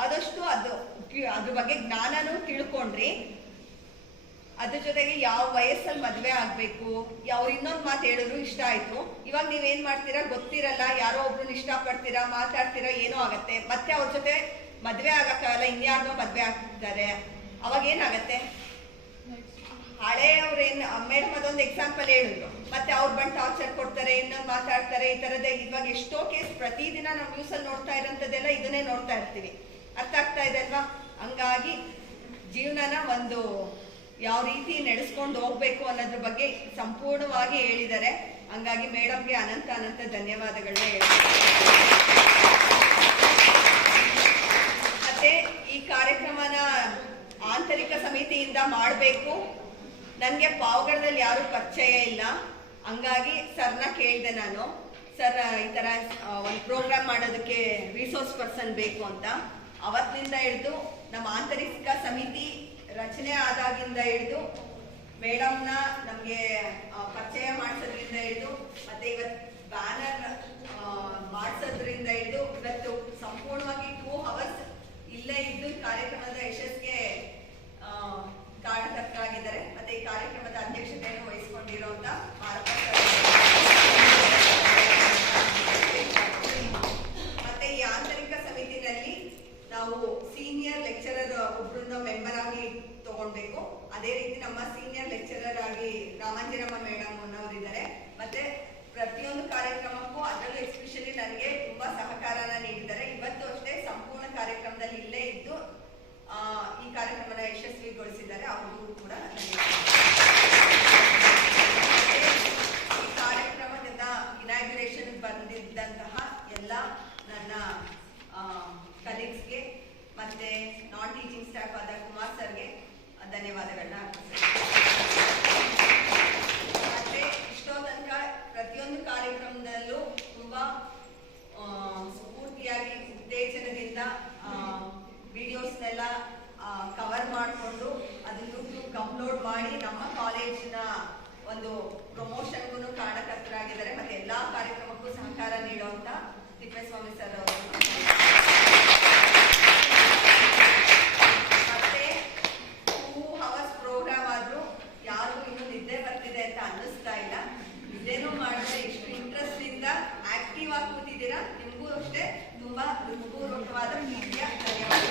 ಆದಷ್ಟು ಅದ್ರ ಬಗ್ಗೆ ಜ್ಞಾನನೂ ತಿಳ್ಕೊಂಡ್ರಿ. ಅದ್ರ ಜೊತೆಗೆ ಯಾವ ವಯಸ್ಸಲ್ಲಿ ಮದ್ವೆ ಆಗ್ಬೇಕು, ಅವ್ರು ಇನ್ನೊಂದು ಮಾತು ಹೇಳಿದ್ರು ಇಷ್ಟ ಆಯ್ತು. ಇವಾಗ ನೀವೇನ್ ಮಾಡ್ತೀರಾ ಗೊತ್ತಿರಲ್ಲ, ಯಾರೋ ಒಬ್ರನ್ನ ಇಷ್ಟಪಡ್ತೀರಾ, ಮಾತಾಡ್ತೀರಾ, ಏನೋ ಆಗತ್ತೆ, ಮತ್ತೆ ಅವ್ರ ಜೊತೆ ಮದ್ವೆ ಆಗಕ್ಕಾಗಲ್ಲ, ಇನ್ಯಾರನ್ನೋ ಮದ್ವೆ ಆಗ್ತಾರೆ. ಅವಾಗ ಏನಾಗತ್ತೆ? ಹಳೆಯವ್ರೇನ್ ಮೇಡಮ್ ಅದೊಂದು ಎಕ್ಸಾಂಪಲ್ ಹೇಳಿದ್ರು, ಮತ್ತೆ ಅವ್ರು ಬಂದು ಟಾರ್ಚರ್ ಕೊಡ್ತಾರೆ, ಇನ್ನೊಂದು ಮಾತಾಡ್ತಾರೆ, ಈ ತರದೇ. ಇವಾಗ ಎಷ್ಟೋ ಕೇಸ್ ಪ್ರತಿದಿನ ನಾವು ನ್ಯೂಸ್ ಅಲ್ಲಿ ನೋಡ್ತಾ ಇರೋಂಥದ್ದೆಲ್ಲ ಇದನ್ನೇ ನೋಡ್ತಾ ಇರ್ತೀವಿ. ಅರ್ಥ ಆಗ್ತಾ ಇದೆ ಅಲ್ವಾ? ಹಂಗಾಗಿ ಜೀವನನ ಒಂದು ಯಾವ ರೀತಿ ನಡೆಸ್ಕೊಂಡು ಹೋಗ್ಬೇಕು ಅನ್ನೋದ್ರ ಬಗ್ಗೆ ಸಂಪೂರ್ಣವಾಗಿ ಹೇಳಿದ್ದಾರೆ. ಹಂಗಾಗಿ ಮೇಡಮ್ಗೆ ಅನಂತ ಅನಂತ ಧನ್ಯವಾದಗಳನ್ನ ಹೇಳ್ತೀನಿ. ಮತ್ತೆ ಈ ಕಾರ್ಯಕ್ರಮನ ಆಂತರಿಕ ಸಮಿತಿಯಿಂದ ಮಾಡಬೇಕು. ನನಗೆ ಪಾವಗಡದಲ್ಲಿ ಯಾರು ಪರಿಚಯ ಇಲ್ಲ, ಹಂಗಾಗಿ ಸರ್ನ ಕೇಳಿದೆ ನಾನು, ಸರ್ ಈ ಥರ ಒಂದು ಪ್ರೋಗ್ರಾಮ್ ಮಾಡೋದಕ್ಕೆ ರಿಸೋರ್ಸ್ ಪರ್ಸನ್ ಬೇಕು ಅಂತ. ಅವತ್ತಿನಿಂದ ಹಿಡಿದು ನಮ್ಮ ಆಂತರಿಕ ಸಮಿತಿ ರಚನೆ ಆದಾಗಿಂದ ಹಿಡಿದು ಮೇಡಮ್ನ ನಮಗೆ ಪರಿಚಯ ಮಾಡಿಸೋದ್ರಿಂದ ಹಿಡಿದು ಮತ್ತೆ ಇವತ್ತು ಬ್ಯಾನರ್ ಮಾಡಿಸೋದ್ರಿಂದ ಹಿಡಿದು ಇವತ್ತು ಸಂಪೂರ್ಣವಾಗಿ 2 hours ಇಲ್ಲೇ ಇದ್ದು ಕಾರ್ಯಕ್ರಮದ ಯಶಸ್ಸಿಗೆ ಕಾರಣಕರ್ತರಾಗಿದ್ದಾರೆ. ಮತ್ತೆ ಈ ಕಾರ್ಯಕ್ರಮದ ಅಧ್ಯಕ್ಷತೆಯನ್ನು ವಹಿಸಿಕೊಂಡಿರುವಂತ ಮತ್ತೆ ಈ ಆಂತರಿಕ ಸಮಿತಿನಲ್ಲಿ ನಾವು ಸೀನಿಯರ್ ಲೆಕ್ಚರರ್ ಒಬ್ಬರನ್ನ ಮೆಂಬರ್ ಆಗಿ ತಗೊಳ್ಬೇಕು. ಅದೇ ರೀತಿ ನಮ್ಮ ಸೀನಿಯರ್ ಲೆಕ್ಚರರ್ ಆಗಿ ರಾಮಾಂಜಿರಮ್ಮ ಮೇಡಮ್ ಅನ್ನೋರಿದ್ದಾರೆ. ಮತ್ತೆ ಪ್ರತಿಯೊಂದು ಕಾರ್ಯಕ್ರಮಕ್ಕೂ ಅದರಲ್ಲೂ ಎಸ್ಪೆಷಲಿ ನನಗೆ ತುಂಬಾ ಸಹಕಾರನ ನೀಡಿದ್ದಾರೆ. ಇವತ್ತು ಅಷ್ಟೇ ಸಂಪೂರ್ಣ ಕಾರ್ಯಕ್ರಮದಲ್ಲಿ ಇಲ್ಲೇ ಇದ್ದು ಈ ಕಾರ್ಯಕ್ರಮನ ಯಶಸ್ವಿಗೊಳಿಸಿದ್ದಾರೆ. ಅವ್ರಿಗೂ ಕೂಡ ಈ ಕಾರ್ಯಕ್ರಮದಿಂದ ಇನಾಗ್ಯುರೇಷನ್ ಬಂದಿದ್ದಂತಹ ಎಲ್ಲ ನನ್ನ ಕಲೀಗ್ಸ್ಗೆ ಮತ್ತೆ ನಾನ್ ಟೀಚಿಂಗ್ ಸ್ಟಾಫ್ ಆದ ಕುಮಾರ್ ಸರ್ಗೆ ಧನ್ಯವಾದಗಳನ್ನ ಅರ್ಪಿಸ್ತೀನಿ. ಮತ್ತೆ ಇಷ್ಟೋ ತನಕ ಪ್ರತಿಯೊಂದು ಕಾರ್ಯಕ್ರಮದಲ್ಲೂ ತುಂಬಾ ಸ್ಫೂರ್ತಿಯಾಗಿ ಉತ್ತೇಜನದಿಂದ ವಿಡಿಯೋಸ್ನೆಲ್ಲ ಕವರ್ ಮಾಡಿಕೊಂಡು ಅದನ್ನ ಯೂಟ್ಯೂಬ್ ಅಪ್ಲೋಡ್ ಮಾಡಿ ನಮ್ಮ ಕಾಲೇಜಿನ ಒಂದು ಪ್ರಮೋಷನ್ಗೂ ಕಾರಣಕರ್ತರಾಗಿದ್ದಾರೆ. ಮತ್ತೆ ಎಲ್ಲಾ ಕಾರ್ಯಕ್ರಮಕ್ಕೂ ಸಹಕಾರ ನೀಡುವಂತ ತಿಪ್ಪೇಸ್ವಾಮಿ ಸರ್ ಅವರು. ಮತ್ತೆ 2 hours ಪ್ರೋಗ್ರಾಮ್ ಆದ್ರೂ ಯಾರು ಇನ್ನೂ ನಿದ್ದೆ ಬರ್ತಿದೆ ಅಂತ ಅನ್ನಿಸ್ತಾ ಇಲ್ಲ. ನಿದ್ದೆನೂ ಮಾಡಿದ್ರೆ ಎಷ್ಟು ಇಂಟ್ರೆಸ್ಟ್ ಇಂದ ಆಕ್ಟಿವ್ ಆಗಿ ಕೂತಿದ್ದೀರಾ. ನಿಮಗೂ ಅಷ್ಟೇ ತುಂಬಾ ಹೃತ್ಪೂರ್ವಕವಾದ ಪ್ರೀತಿಯ ಧನ್ಯವಾದ.